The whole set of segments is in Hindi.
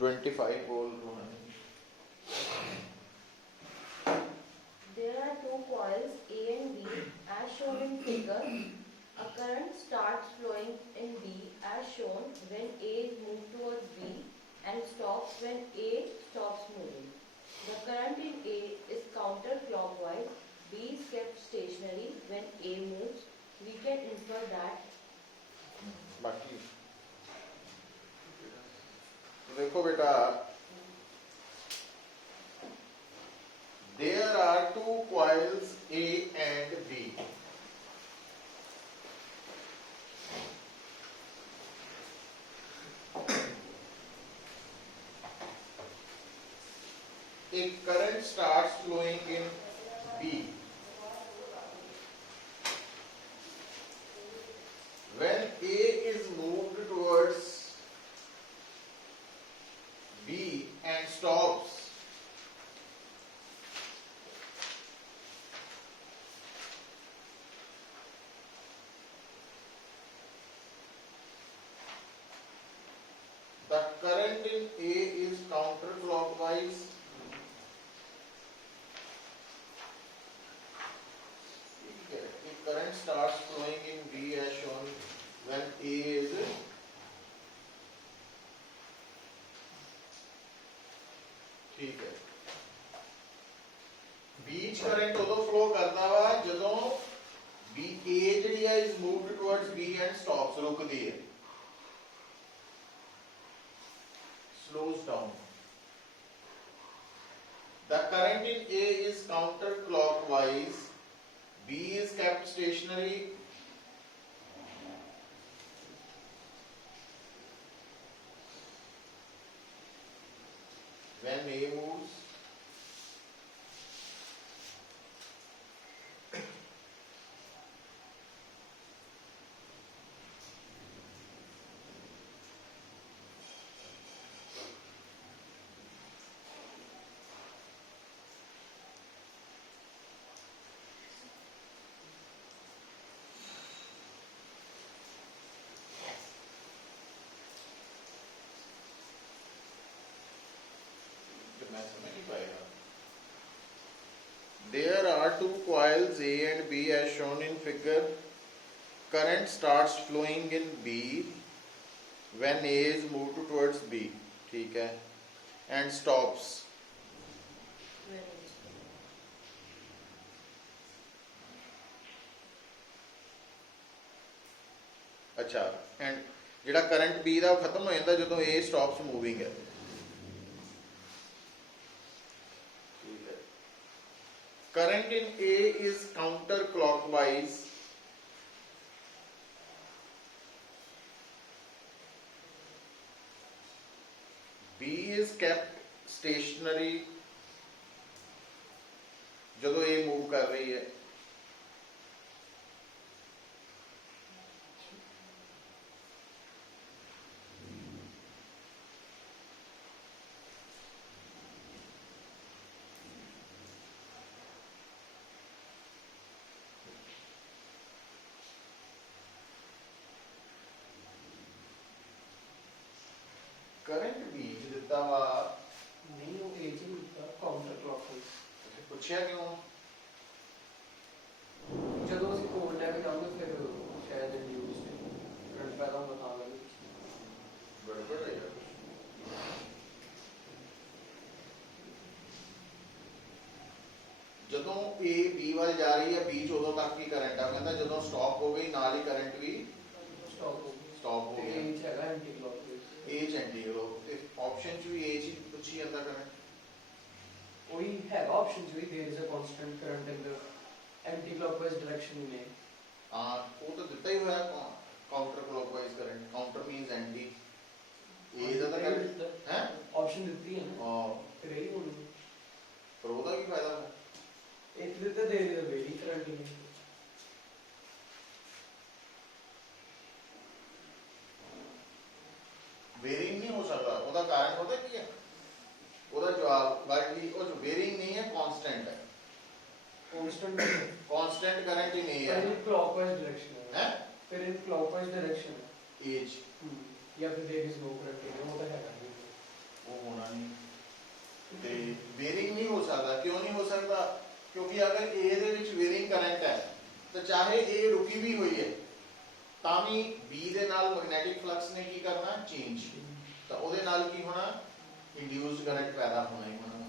25 बोल रहा है। There are two coils A and B as shown in figure. A current starts flowing in B as shown when A is moved towards B and stops when A stops moving. The current in A is counterclockwise. B is kept stationary when A moves. We can infer that. बाकी तो देखो बेटा, there are two coils A and B. A current starts flowing in B when A is moved towards B and stops the current in A is counterclockwise. The current starts flowing in B as shown when A is ठीक है। बीच करंट उदो फ्लो करता वा जदों बी ए जिहड़ी है is moved towards B and stops, रुकदी है, slows down. The current in A is counterclockwise. B is kept stationary when A moves. मैं समझ नहीं पाएगा। There are two coils A and B as shown in figure. Current starts flowing in B when A is moved towards B, ठीक है, and stops अच्छा, and ਜਿਹੜਾ करंट B ਦਾ ਖਤਮ ਹੋ ਜਾਂਦਾ ਜਦੋਂ A stops moving है। Current in A is counterclockwise B is kept stationary ਜਦੋਂ A move कर रही है। करंट भी दिता वा नहीं, वो ए जी दिता काउंटर क्लॉकवाइज। पूछया क्यों? ਜਦੋਂ ਅਸੀਂ ਕੋਡ ਲੈ ਕੇ ਜਾਵਾਂਗੇ ਫਿਰ ਸ਼ਾਇਦ ਨਿਊਜ਼ ਤੇ ਕਰੰਟ ਪੈਦਾ ਹੋਣਾ ਤਾਂ ਲੱਗੇ। गड़बड़ है यार। ਜਦੋਂ A B ਵੱਲ ਜਾ ਰਹੀ ਹੈ, B 'ਚ ਉਦੋਂ ਤੱਕ ਹੀ ਕਰੰਟ ਆ, ਕਹਿੰਦਾ ਜਦੋਂ ਸਟਾਪ ਹੋ ਗਈ ਨਾਲ ਹੀ ਕਰੰਟ ਵੀ ਸਟਾਪ ਹੋ ਗਿਆ। ਇਹ ਹੈਗਾ ਐਂਟੀ ਕਲੌਕਵਾਈਜ਼। A 'ਚ ਐਂਟੀ ਕਲੌਕ ਤੇ ਆਪਸ਼ਨ 'ਚ ਵੀ A 'ਚ ਹੀ ਪੁੱਛੀ ਜਾਂਦਾ ਕਰੰਟ। ਉਹੀ ਹੈਗਾ ਆਪਸ਼ਨ 'ਚ ਵੀ there is a constant current in the anti clockwise direction में। हाँ, वो तो दिता ही हुआ है counter clockwise current. Counter means anti. A ਦਾ ਤਾਂ करंट है ऑप्शन ਦਿੱਤੀ है ना। हां, फिर यही होनी पर ਉਹਦਾ ਕੀ ਫਾਇਦਾ ਹੈ? एक ਦਿੱਤਾ there is a very current in varying नहीं हो सकता। ਉਹਦਾ ਕਾਰਨ ਪਤਾ ਕੀ ਹੈ? ਉਹਦਾ ਜਵਾਬ ਬਾਕੀ ਉਹ ਜੋ वेरिंग नहीं है, कांस्टेंट है। कांस्टेंट करंट ही नहीं है। इन क्लॉकवाइज डायरेक्शन है फिर इन क्लॉकवाइज डायरेक्शन एज या फिर there is no current in वो तो है नहीं। वो क्योंकि अगर ए ਦੇ ਵਿੱਚ ਵੇਰਿੰਗ ਕਰੰਟ ਹੈ ਤਾਂ ਚਾਹੇ ए ਰੁਕੀ ਵੀ ਹੋਈ ਹੈ ਤਾਂ ਵੀ B ਦੇ ਨਾਲ ਮੈਗਨੈਟਿਕ ਫਲਕਸ ਨੇ ਕੀ ਕਰਨਾ ਚੇਂਜ ਤਾਂ ਉਹਦੇ ਨਾਲ ਕੀ ਹੋਣਾ ਇੰਡਿਊਸਡ ਕਰੰਟ ਪੈਦਾ ਹੋਣਾ ਹੀ ਹੋਣਾ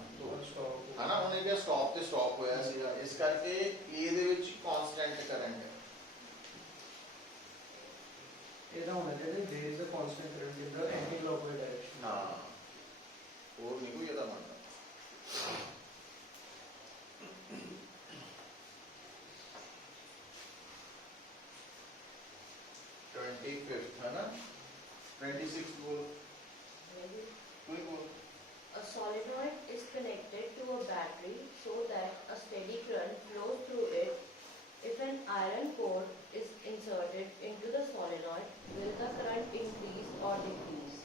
ਹਨਾ ਉਹਨੇ ਕਿਹਾ ਸਟਾਪ ਤੇ ਸਟਾਪ ਹੋਇਆ ਸੀਗਾ ਇਸ ਕਰਕੇ A ਦੇ ਵਿੱਚ ਕਾਂਸਟੈਂਟ ਕਰੰਟ ਹੈ ਇਹਦਾ ਹੋਣਾ ਚਾਹੀਦਾ there is a constant current in the anti-clockwise direction. ਹਾਂ ਹੋਰ ਨਹੀਂ ਕੋਈ ਇਹਦਾ ਬਣਦਾ है ना 26 बोल कोई बोल A solenoid is connected to a battery so that a steady current flows through it. If an iron core is inserted into the solenoid, will the current increase or decrease?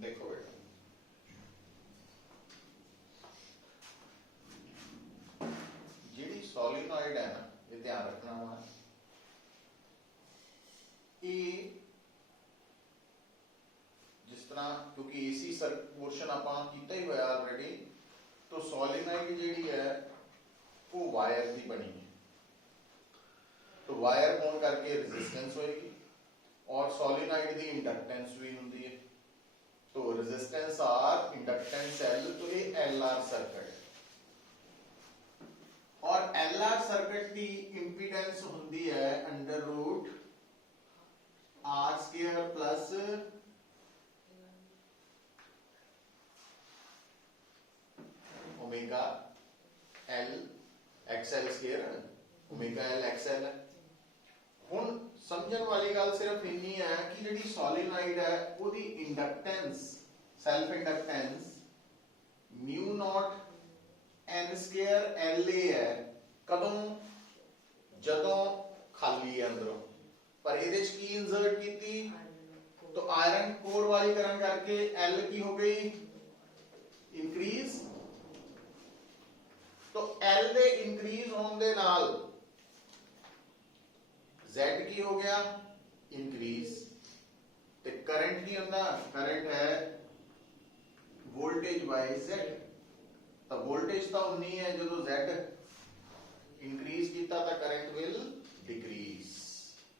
देखो बेटा ਜਿਹੜੀ ਸੋਲਿਨੋਇਡ ਹੈ ਨਾ ਇਹ ਧਿਆਨ ਰੱਖਣਾ ਵਾ ਇਹ ਜਿਸ ਤਰ੍ਹਾਂ ਕਿਉਂਕਿ ਏਸੀ ਸਰ ਪੋਰਸ਼ਨ ਆਪਾਂ ਕੀਤਾ ਹੀ ਹੋਇਆ ਆਲਰੇਡੀ तो ਸੋਲਿਨੋਇਡ ਜਿਹੜੀ ਹੈ ਉਹ ਵਾਇਰ ਦੀ ਬਣੀ ਹੈ तो ਵਾਇਰ ਹੋਣ ਕਰਕੇ ਰੈਜ਼ਿਸਟੈਂਸ ਹੋਏਗੀ और सोलिनॉइड ਦੀ इंडक्टेंस भी ਹੁੰਦੀ ਹੈ तो रेजिस्टेंस R इंडक्टेंस L तो ये LR सर्किट और LR सर्किट की इंपीडेंस ਹੁੰਦੀ है under root R square plus omega L XL square omega L XL ਹੁਣ ਸਮਝਣ ਵਾਲੀ ਗੱਲ ਸਿਰਫ ਇੰਨੀ ਹੈ ਕਿ ਜਿਹੜੀ ਸੋਲਿਨੋਇਡ ਹੈ ਉਹਦੀ ਇੰਡਕਟੈਂਸ ਸੈਲਫ ਇੰਡਕਟੈਂਸ μ ਨॉट n ਸਕੁਅਰ LA ਹੈ ਕਦੋਂ ਜਦੋਂ ਖਾਲੀ ਹੈ ਅੰਦਰੋਂ ਪਰ ਇਹਦੇ ਚ ਕੀ ਇਨਸਰਟ ਕੀਤੀ तो आयरन कोर वाली करंट करके L की हो गई इंक्रीज तो L दे इंक्रीज होने दे नाल Z की हो गया इंक्रीज ते करंट की होंदा करंट है वोल्टेज बाय Z तो वोल्टेज तो उन्नी है जो Z इंक्रीज किया तो करंट विल डिक्रीज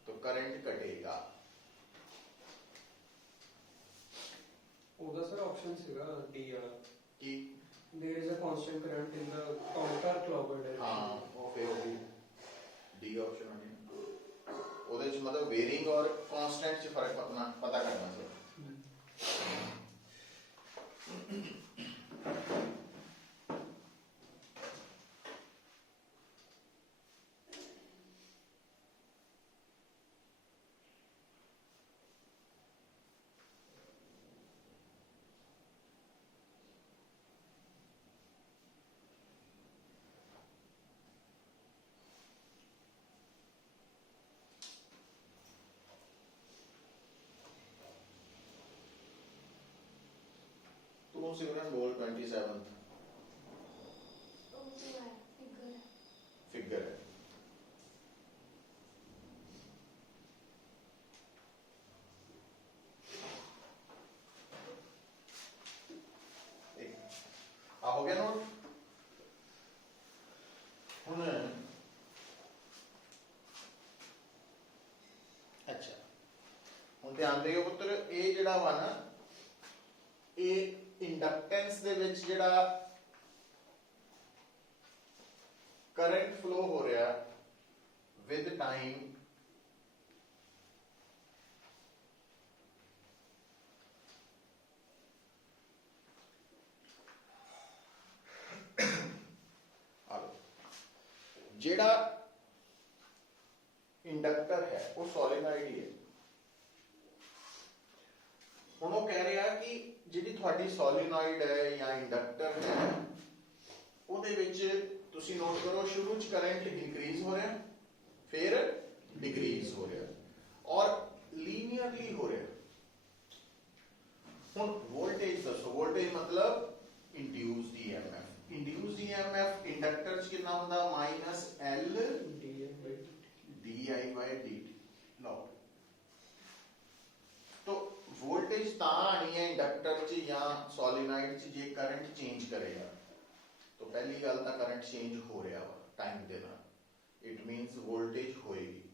तो करंट घटेगा ਉਹਦਾ ਸਰ ਆਪਸ਼ਨ ਸੀਗਾ ਡੀ ਵਾਲਾ कि there is a constant current in the counter clockwise direction हाँ वो फिर होगी डी ऑप्शन होनी ਉਹਦੇ ਚ मतलब वेरिंग और कांस्टेंट ਚ फर्क पता करना चाहिए तू सिमरन बोल 27 फिगर है आ हो गया नोट हुन अच्छा हुन ध्यान दियो पुत्र ये जेड़ा वा ना ये इंडक्टेंस दे विच जेड़ा करंट फ्लो हो रहा विद टाइम जेड़ा इंडक्टर है वो सोलेनॉइड ही है हुण वो कह रहा कि जिहड़ी तुहाडी सोलेनॉइड है या इंडक्टर है ਉਹਦੇ ਵਿੱਚ ਤੁਸੀਂ ਨੋਟ ਕਰੋ ਸ਼ੁਰੂ ਚ ਕਰੰਟ ਇੰਕਰੀਜ਼ ਹੋ ਰਿਹਾ ਫਿਰ ਡਿਕਰੀਜ਼ ਹੋ ਰਿਹਾ ਔਰ ਲੀਨੀਅਰਲੀ ਹੋ ਰਿਹਾ ਹੁਣ ਵੋਲਟੇਜ ਦੱਸੋ ਵੋਲਟੇਜ ਮਤਲਬ induced EMF induced EMF inductor ਚ ਕਿੰਨਾ ਹੁੰਦਾ -L di/dt ਲਓ च या सोलेनोइड च जे करंट चेंज करेगा तो पहली गल तो करंट चेंज हो रहा वा टाइम के नाल इट मीनस वोल्टेज होएगी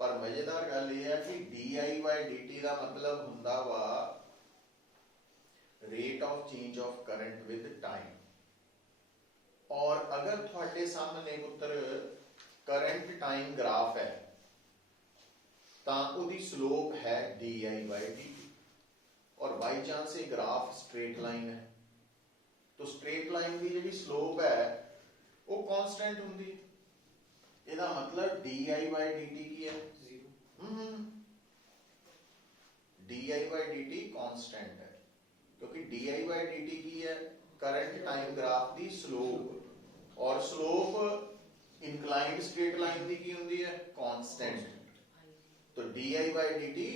पर मजेदार गल यह है कि D I by D T का मतलब हुंदा वा rate of change of current with time और अगर थोड़े सामने पुत्र करंट टाइम ग्राफ है तो उसकी स्लोप है D I by D T और बाई चांस ये ग्राफ स्ट्रेट लाइन है तो स्ट्रेट लाइन की जी स्लोप है वो कांस्टेंट होंगी ਇਹਦਾ मतलब D I by D T की है D I by D T constant है क्योंकि D I by D T की है करंट टाइम ग्राफ की स्लोप और स्लोप इंक्लाइंड स्ट्रेट लाइन की होंगी है कांस्टेंट तो D I by D T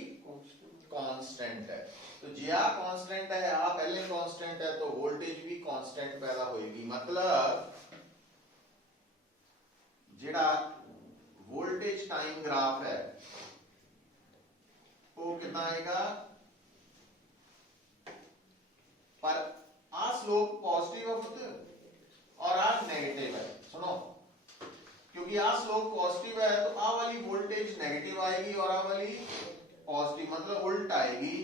constant है तो जे आ कांस्टेंट है आ पहले कांस्टेंट है तो वोल्टेज भी कांस्टेंट पैदा होएगी मतलब जेड़ा वोल्टेज टाइम ग्राफ है वो कितना आएगा पर आ स्लोप पॉजिटिव है पुत्र और आ नेगेटिव है सुनो क्योंकि आ स्लोप पॉजिटिव है तो आ वाली वोल्टेज नेगेटिव आएगी और आ वाली पॉजिटिव मतलब उल्ट आएगी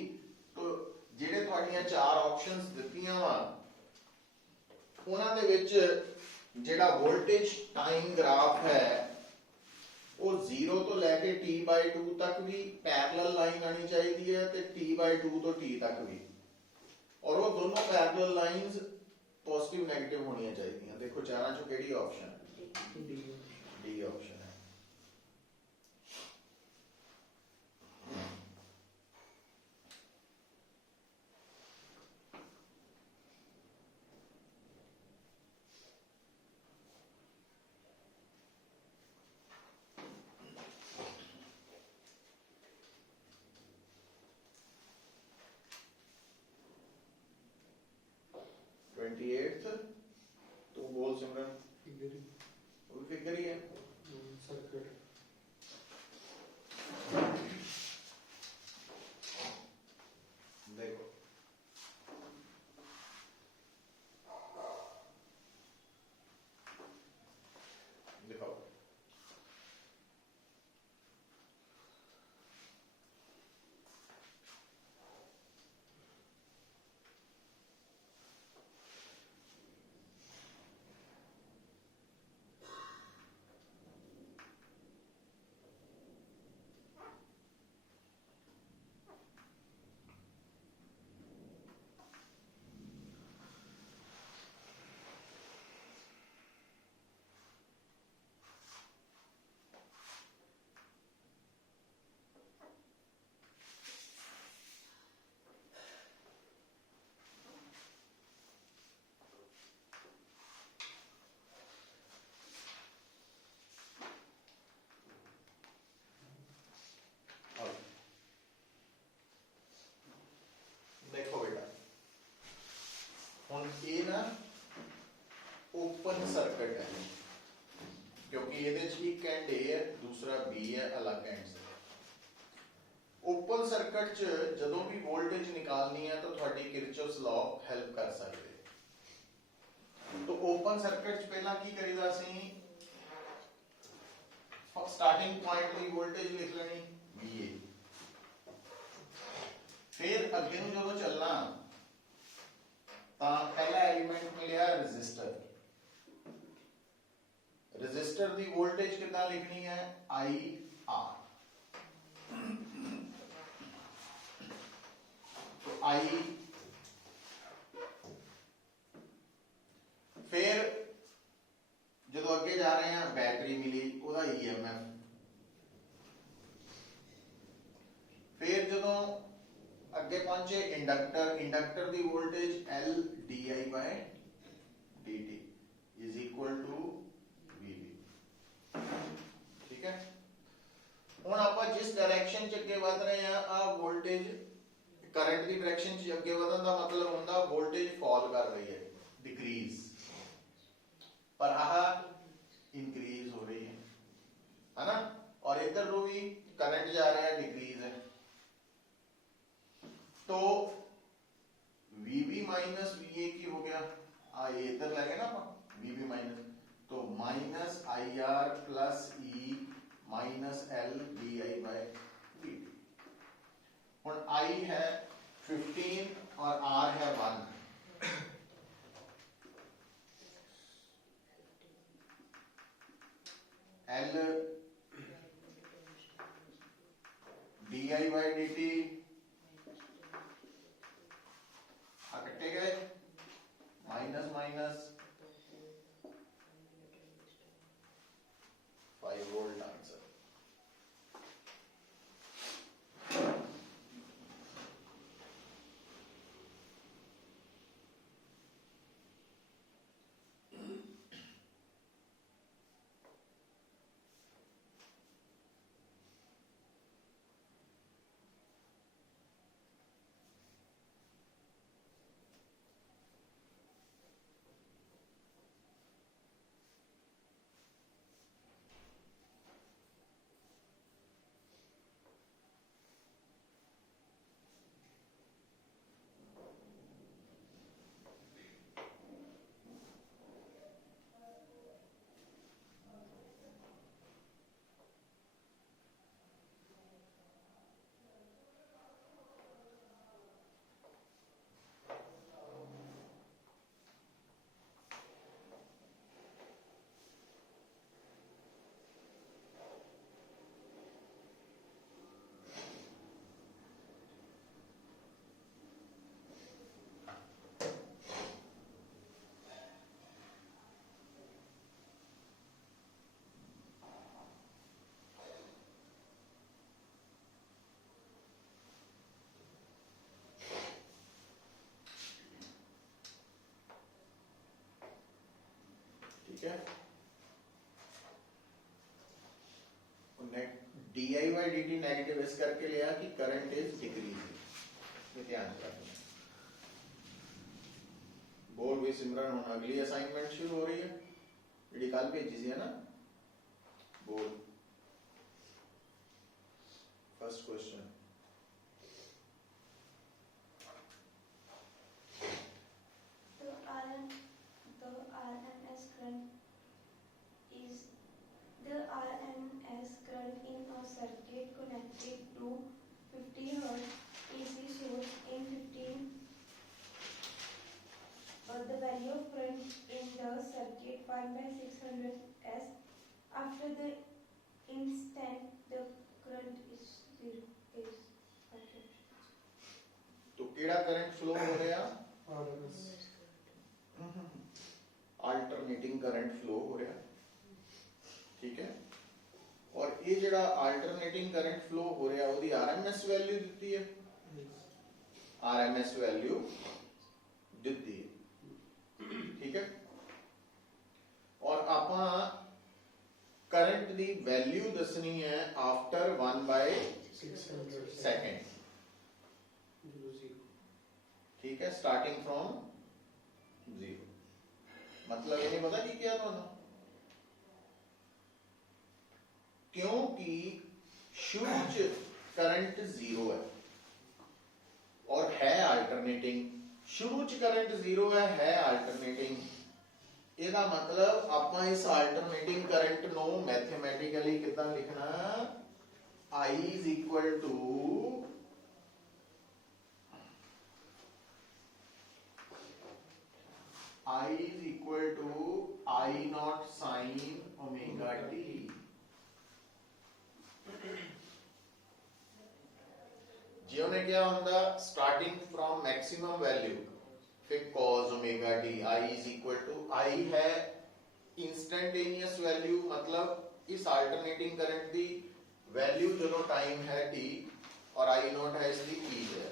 तो जेडे थोड़ियां चार ऑप्शंस दित्तियां वा उन्हां दे विच जेड़ा वोल्टेज टाइम ग्राफ है वो 0 तो लैके t/2 तक भी पैरेलल लाइन आनी चाहिए है ते t/2 तो t तक भी और वो दोनों पैरेलल लाइंस पॉजिटिव नेगेटिव होनी चाहिए देखो चारों चो केड़ी ऑप्शन है डी ऑप्शन है तू बोल सिमरन वो फिगर ही है सर्किट देखो दिखाओ देखो बेटा हुन ये ना ओपन सर्किट है क्योंकि ये एक एंड ए है दूसरा बी है अलग एंड से ओपन सर्किट च जदों भी वोल्टेज निकालनी है तो थोड़ी किरचॉफ्स लॉ हेल्प कर सकते तो ओपन सर्किट च पहला की करीदा सी स्टार्टिंग पॉइंट की वोल्टेज लिख लेनी वी फिर अगे जो चलना पहला एलिमेंट मिलया रजिस्टर रजिस्टर की वोल्टेज कितना लिखनी है आई आर तो आई फिर जो अगे जा रहे हैं बैटरी मिली ओदा ईएमएफ फिर जो अगे पहुंचे इंडक्टर इंडक्टर की voltage L D I by D T is equal to V B ठीक है हुण आप जिस डायरेक्शन च अगे वध रहे हैं आ वोल्टेज करंट की डायरेक्शन च अगे वधन का मतलब होंदा वोल्टेज फॉल कर रही है डिक्रीज पर आह इंक्रीज हो रही है ना और इधर को भी करंट जा रहा है डिक्रीज है तो वी इधर लेंगे ना अपन वी माइनस, तो minus I R plus E minus L D I by D T. और आई है 15 और आर है 1, L D I by D T कट्टे गए, माइनस माइनस 5 वोल्ट आंसर। ठीक है, D I by D T negative इस करके लिया कि करंट इज डिक्रीजिंग, ध्यान रखना। बोल भी सिमरन, होना अगली असाइनमेंट शुरू हो रही है, जी कल भेजी है ना, बोल first question. The RMS current in a circuit connected to 50 Hz AC source in 15, but the value of current in the circuit 1 by 600 S. After the instant the current is 0 is 100. तो केड़ा करंट फ्लो हो रहा, अल्टरनेटिंग करंट फ्लो हो रहा, ठीक है। और ये जड़ा अल्टरनेटिंग करंट फ्लो हो रहा उसकी आरएमएस वैल्यू दी है, आरएमएस वैल्यू दी है, ठीक है। और आपां करंट दी वैल्यू दसनी है आफ्टर 1 बाय 600 सेकेंड, ठीक है, स्टार्टिंग फ्रॉम 0। मतलब ये नहीं पता कि क्या था, क्योंकि शुरू च करंट 0 है और है अल्टरनेटिंग, शुरू च करंट 0 है अल्टरनेटिंग, ਇਹਦਾ मतलब ਆਪਾਂ इस अल्टरनेटिंग करंट ਨੂੰ मैथमेटिकली कितना लिखना, I is equal to I naught sin omega t। जी ने क्या होता, स्टार्टिंग फ्रॉम मैक्सिमम वैल्यू फिर cos omega t, I is equal to, I है इंस्टेंटेनियस वैल्यू, मतलब इस अल्टरनेटिंग करंट दी वैल्यू जो टाइम है t और I नॉट है इसकी पीक वैल्यू।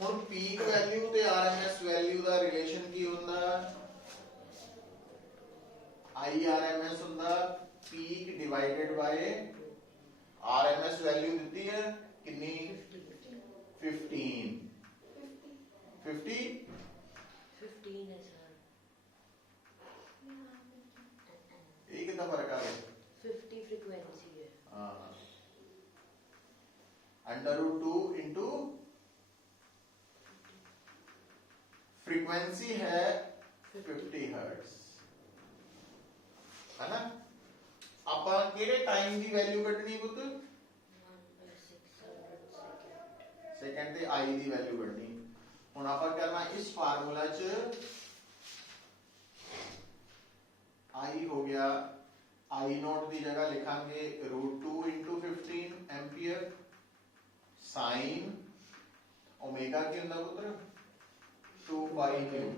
हुण पीक वैल्यू ते आरएमएस वैल्यू दा रिलेशन की हुंदा, I RMS हुंदा peak divided by RMS value दी है कितनी, 15 15 है सर, ये कितना फर्क आ गया, 50 फ्रीक्वेंसी है, हाँ, √2 इंटू फ्रीक्वेंसी है 50 हर्ट्ज है ना। ਆਪਾਂ ਕਿਹੜੇ ਟਾਈਮ ਦੀ ਵੈਲਿਊ ਕੱਢਣੀ ਪੁੱਤ, 1/600 ਸੈਕਿੰਡ ਤੇ i ਦੀ ਵੈਲਿਊ ਕੱਢਣੀ। ਹੁਣ ਆਪਾਂ ਕਰਨਾ ਇਸ ਫਾਰਮੂਲਾ ਚ i ਹੋ ਗਿਆ, i नॉट ਦੀ ਜਗ੍ਹਾ ਲਿਖਾਂਗੇ √2 * 15 एम्पीयर sin ओमेगा ਕੀ ਹੁੰਦਾ ਪੁੱਤਰ 2 पाई न्यू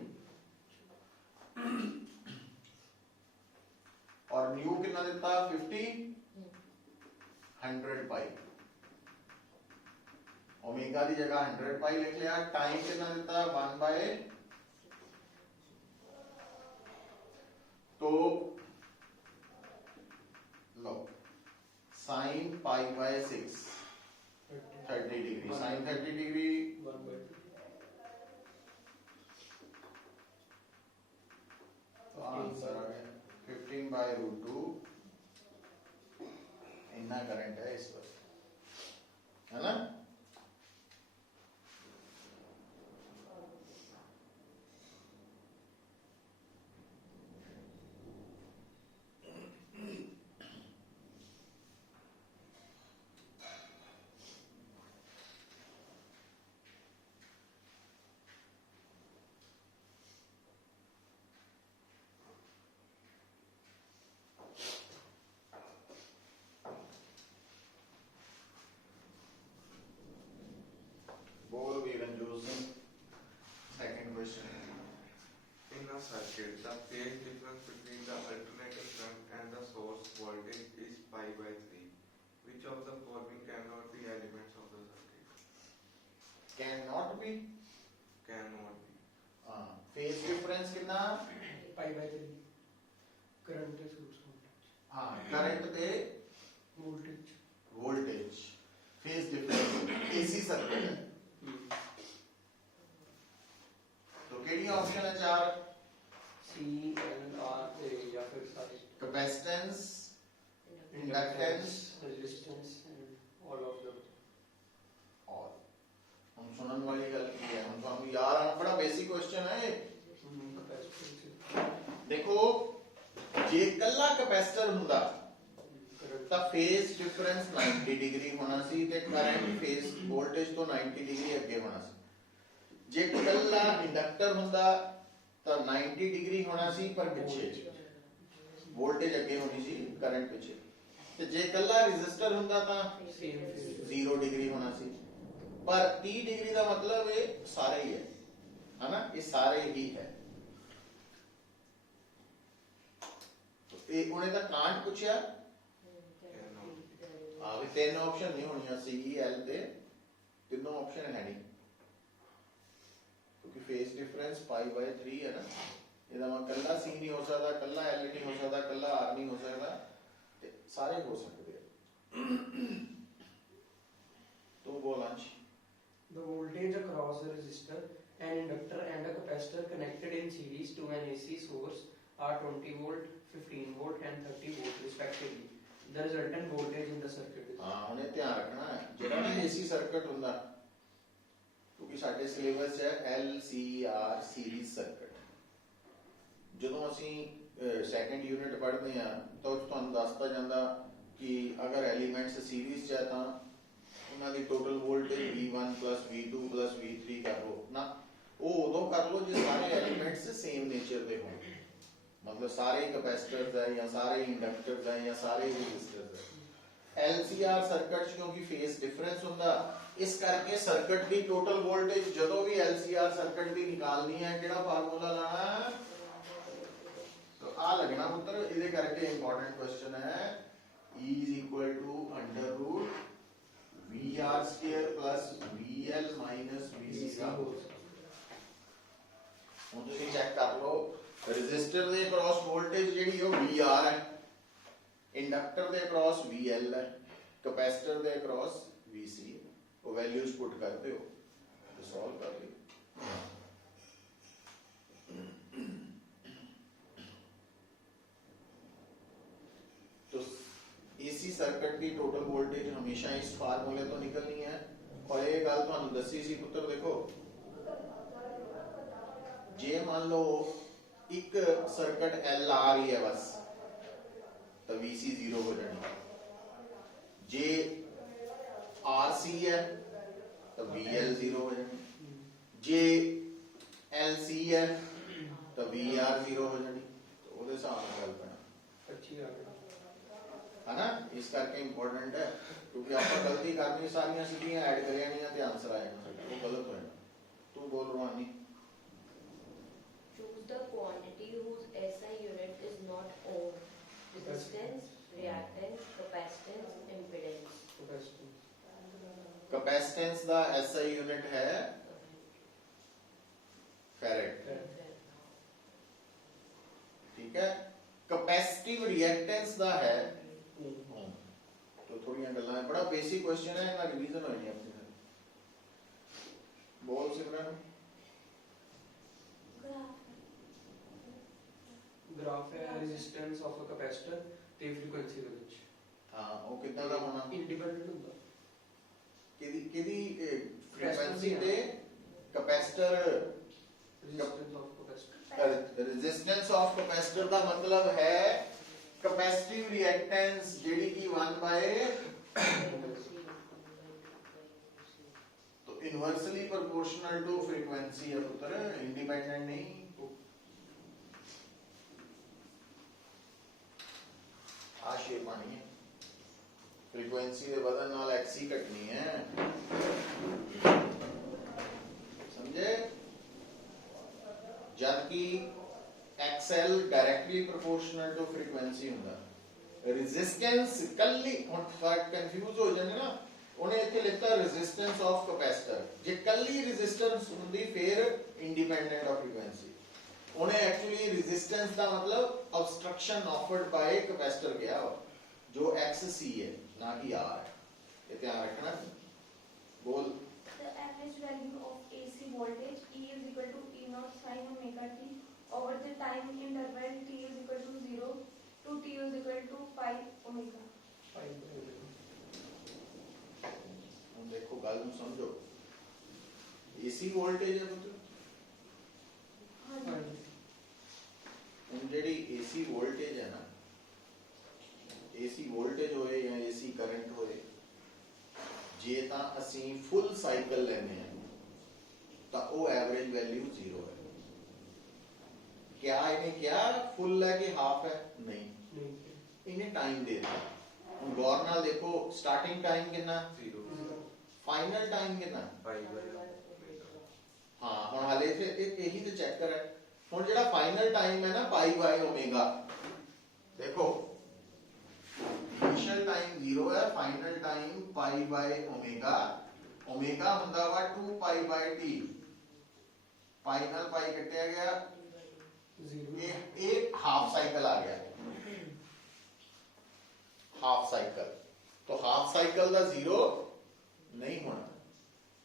और न्यू कितना देता 50 100 पाई, ओमेगा की जगह 100 पाई लिख लिया। टाइम कितना देता 1/, तो लो sin π/6 30 डिग्री, sin 30 डिग्री 1/2 तो आंसर आ गया 15/√2 इतना करंट है इस पर, है ना। बोल भी Ranjot Singh, second question. In a circuit, the phase difference between the alternating current and the source voltage is π/3. Which of the following cannot be elements of the circuit? Can not be, Cannot be. Phase difference कितना, π/3 करंट ते सोर्स हाँ करंट ते voltage voltage, phase difference AC circuit है। तो केड़ी ऑप्शन है चार, सी एल आर ए या फिर सारे capacitance, inductance resistance and all of them. और हम सुनने वाली गल की है, हम तो यार बड़ा बेसिक क्वेश्चन है ये। देखो जे कल्ला कैपेसिटर हुंदा ਤਾਂ ਫੇਜ਼ ਡਿਫਰੈਂਸ 90 ਡਿਗਰੀ ਹੋਣਾ ਸੀ ਤੇ ਕਰੰਟ ਫੇਜ਼ ਵੋਲਟੇਜ ਤੋਂ 90 ਡਿਗਰੀ ਅੱਗੇ ਹੋਣਾ ਸੀ। ਜੇ ਕੱਲਾ ਇੰਡਕਟਰ ਹੁੰਦਾ ਤਾਂ 90 ਡਿਗਰੀ ਹੋਣਾ ਸੀ ਪਰ ਪਿੱਛੇ ਵੋਲਟੇਜ ਅੱਗੇ ਹੋਣੀ ਸੀ, ਕਰੰਟ ਪਿੱਛੇ। ਤੇ ਜੇ ਕੱਲਾ ਰੈਜ਼ਿਸਟਰ ਹੁੰਦਾ ਤਾਂ 0 ਡਿਗਰੀ ਹੋਣਾ ਸੀ। ਪਰ 30 ਡਿਗਰੀ ਦਾ ਮਤਲਬ ਇਹ ਸਾਰੇ ਹੀ ਹੈ ਨਾ, ਇਹ ਸਾਰੇ ਹੀ ਹੈ। ਇਹ ਉਹਨੇ ਤਾਂ ਕਾਂਟ ਪੁੱਛਿਆ हाँ भी तीन ऑप्शन नहीं होनी सी एल ते तीनों ऑप्शन है नहीं, क्योंकि फेज डिफरेंस π/3 है ना। ਇਹਦਾ ਮਤਲਬ ਕੱਲਾ C नहीं हो सकता, ਕੱਲਾ L नहीं हो सकता, ਕੱਲਾ R नहीं हो सकता, ते सारे हो सकते हैं। तो बोल अंश। The voltage across the resistor, an inductor and a capacitor connected in series to an AC source are 20 volt, 15 volt and 30 volt respectively. The resultant voltage in the circuit is हाँ उन्हें ध्यान रखना है जेड़ा ना AC सर्किट हुंदा, क्योंकि साडे सिलेबस है LCR सीरीज सर्किट। ਜਦੋਂ ਅਸੀਂ ਸੈਕੰਡ ਯੂਨਿਟ ਪੜ੍ਹਦੇ ਆ ਤਾਂ ਉਹ ਤੁਹਾਨੂੰ ਦੱਸਦਾ ਜਾਂਦਾ ਕਿ ਅਗਰ ਐਲੀਮੈਂਟਸ ਸੀਰੀਜ਼ ਚ ਹੈ ਤਾਂ ਉਹਨਾਂ ਦੀ total voltage V1 V2 V3 ਕਰ ਲਓ ਨਾ। ਉਹ ਉਦੋਂ ਕਰ ਲਓ ਜੇ ਸਾਰੇ ਐਲੀਮੈਂਟਸ ਸੇਮ ਨੇਚਰ ਦੇ ਹੋਣ, मतलब सारे कैपेसिटर्स है या सारे इंडक्टर्स है या सारे रेजिस्टर्स है। LCR सर्किट क्योंकि फेज डिफरेंस हुंदा, इस करके सर्किट दी टोटल वोल्टेज जदों भी LCR सर्किट दी निकालनी है केड़ा फार्मूला लाना है, तो आ लगना पुत्र। इहदे करके इंपॉर्टेंट क्वेश्चन है E = √VR² + VL - VC का। ਹੁਣ ਤੁਸੀਂ ਚੈੱਕ ਕਰ ਲਓ रजिस्टर दे अक्रॉस वोल्टेज जेडी है VR है, इंडक्टर दे अक्रॉस VL है, कैपेसिटर दे अक्रॉस VC है। वो वैल्यूज पुट कर दो तो सॉल्व कर लो। तो AC सर्किट की टोटल वोल्टेज हमेशा इस फार्मूले तो निकलनी है। और ये गल तुहानू दसी सी पुत्र, देखो जे मान लो ਇੱਕ ਸਰਕਟ ਐਲ ਆ ਰਹੀ ਹੈ ਬਸ ਤਾਂ VC 0 ਹੋ ਜਾਣੀ। ਜੇ RC ਹੈ ਤਾਂ VL 0 ਹੋ ਜਾਣੀ। ਜੇ LC ਹੈ ਤਾਂ VR 0 ਹੋ ਜਾਣੀ। ਉਹਦੇ ਹਿਸਾਬ ਨਾਲ ਗੱਲ ਪੈਣਾ 25 ਆ ਗਿਆ। है ना। इस करके इंपॉर्टेंट है क्योंकि आप गलती करनी सारियां सीटियां ऐड कर लेनी ते आंसर आ जाना वो गलत हो जाना। तू बोल Rohani. Choose the quantity whose SI unit is not ohm. Resistance, reactance, capacitance, impedance. Capacitance दा SI यूनिट है फैरेड, ठीक है। कैपेसिटिव रिएक्टेंस दा है ओम। तो थोड़ी गल्लां है, बड़ा बेसिक क्वेश्चन है, इना रिवीजन होनी है अपनी। बोल सिमरन। ग्राफ है रेजिस्टेंस ऑफ अ कैपेसिटर ते फ्रीक्वेंसी दे विच। हां वो कितना दा होना इंडिपेंडेंट हुंदा किदी फ्रीक्वेंसी ते capacitor resistance of capacitor. Resistance of capacitor का मतलब है कैपेसिटिव रिएक्टेंस जेडी की 1 बाय तो इनवर्सली प्रोपोर्शनल टू फ्रीक्वेंसी है पुत्र, इंडिपेंडेंट नहीं। आ शेप आनी है फ्रीक्वेंसी के बदन नाल एक्सी घटनी है, समझे। जबकि XL directly proportional to frequency हुंदा। रेजिस्टेंस कल्ली हुन फर्क कंफ्यूज हो जाने ना, उन्हें इत्थे लिखता रेजिस्टेंस ऑफ कैपेसिटर। जे कल्ली रेजिस्टेंस हुंदी फिर इंडिपेंडेंट ऑफ फ्रीक्वेंसी। उन्हें एक्चुअली रेजिस्टेंस का मतलब ऑब्स्ट्रक्शन ऑफर्ड बाय कैपेसिटर गया जो XC है ना कि R है, ये ध्यान रखना। बोल। The average value of AC voltage E is equal to E naught sin omega t over the time interval t is equal to 0 to t is equal to pi omega. हम देखो गल ਨੂੰ समझो। AC वोल्टेज है पुत्र, ਹੁਣ ਜਿਹੜੀ AC वोल्टेज है ना, AC वोल्टेज होए या AC करंट होए, जे ਤਾਂ ਅਸੀਂ ਫੁੱਲ ਸਾਈਕਲ ਲੈਨੇ ਆ ਤਾਂ ਉਹ ਐਵਰੇਜ ਵੈਲਿਊ 0 ਹੈ। क्या इन्हें क्या फुल है कि हाफ है? नहीं, इन्हें टाइम दे दिया। ਹੁਣ ਗੌਰ ਨਾਲ ਦੇਖੋ ਸਟਾਰਟਿੰਗ ਟਾਈਮ ਕਿੰਨਾ 0 ਫਾਈਨਲ ਟਾਈਮ ਕਿੰਨਾ पाई बाय ਹਾਂ। ਹੁਣ ਹਾਲੇ ਇੱਥੇ ਇਹੀ ਤੇ ਚੈੱਕ ਕਰ ਹੁਣ ਜਿਹੜਾ ਫਾਈਨਲ ਟਾਈਮ ਹੈ ਨਾ ਪਾਈ ਬਾਈ ਓਮੇਗਾ, ਦੇਖੋ ਇਨੀਸ਼ੀਅਲ ਟਾਈਮ 0 ਹੈ, ਫਾਈਨਲ ਟਾਈਮ ਪਾਈ ਬਾਈ ਓਮੇਗਾ। ਓਮੇਗਾ ਹੁੰਦਾ ਵਾ 2 ਪਾਈ ਬਾਈ ਟੀ, ਪਾਈ ਨਾਲ ਪਾਈ ਕੱਟਿਆ ਗਿਆ, एक हाफ साइकिल आ गया, हाफ साइकिल। तो हाफ साइकिल का 0 नहीं होना,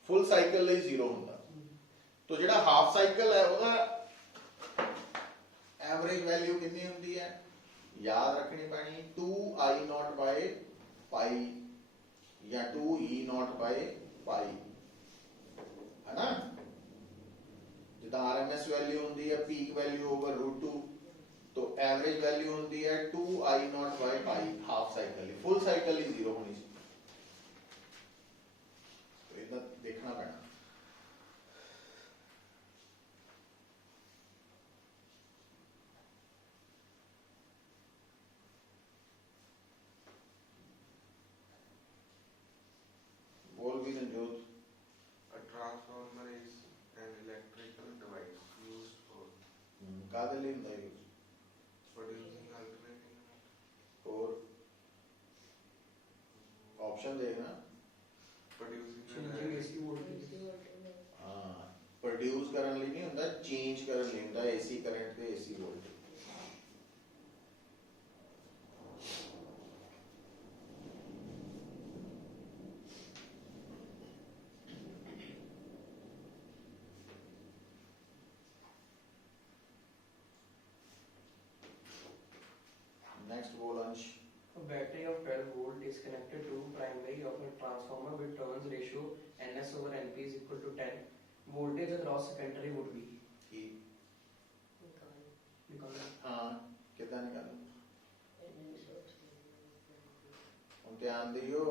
फुल साइकिल ਲਈ 0 ਹੁੰਦਾ। तो ਜਿਹੜਾ हाफ साइकिल है ਉਹਦਾ एवरेज वैल्यू कितनी ਹੁੰਦੀ है? याद रखनी पैनी 2I0 बाय पाई या 2E0 बाय पाई, है ना। जिदा RMS वैल्यू होती है पीक वैल्यू ओवर √2, तो एवरेज वैल्यू होती है 2I0 by pi. Half cycle full cycle ही 0 होनी चाहिए, तो इतना देखना पैना। बोल भी रंजोत। A transformer is an electrical device used for कादे लिए ਹੁੰਦਾ यूज producing alternating current, और ऑप्शन देखना। producing changing AC voltage. हाँ, प्रोड्यूस करने ਲਈ ਨਹੀਂ ਹੁੰਦਾ, ਚੇਂਜ ਕਰਨ ਲਈ ਹੁੰਦਾ AC ਕਰੰਟ ਤੇ AC ਵੋਲਟੇਜ। नेक्स्ट बोल अंश। A battery of 12 volt is connected to primary of a transformer with turns ratio NS over NP is equal to 10. Voltage across secondary would be की निकालना हाँ कितना निकालो हम ध्यान दियो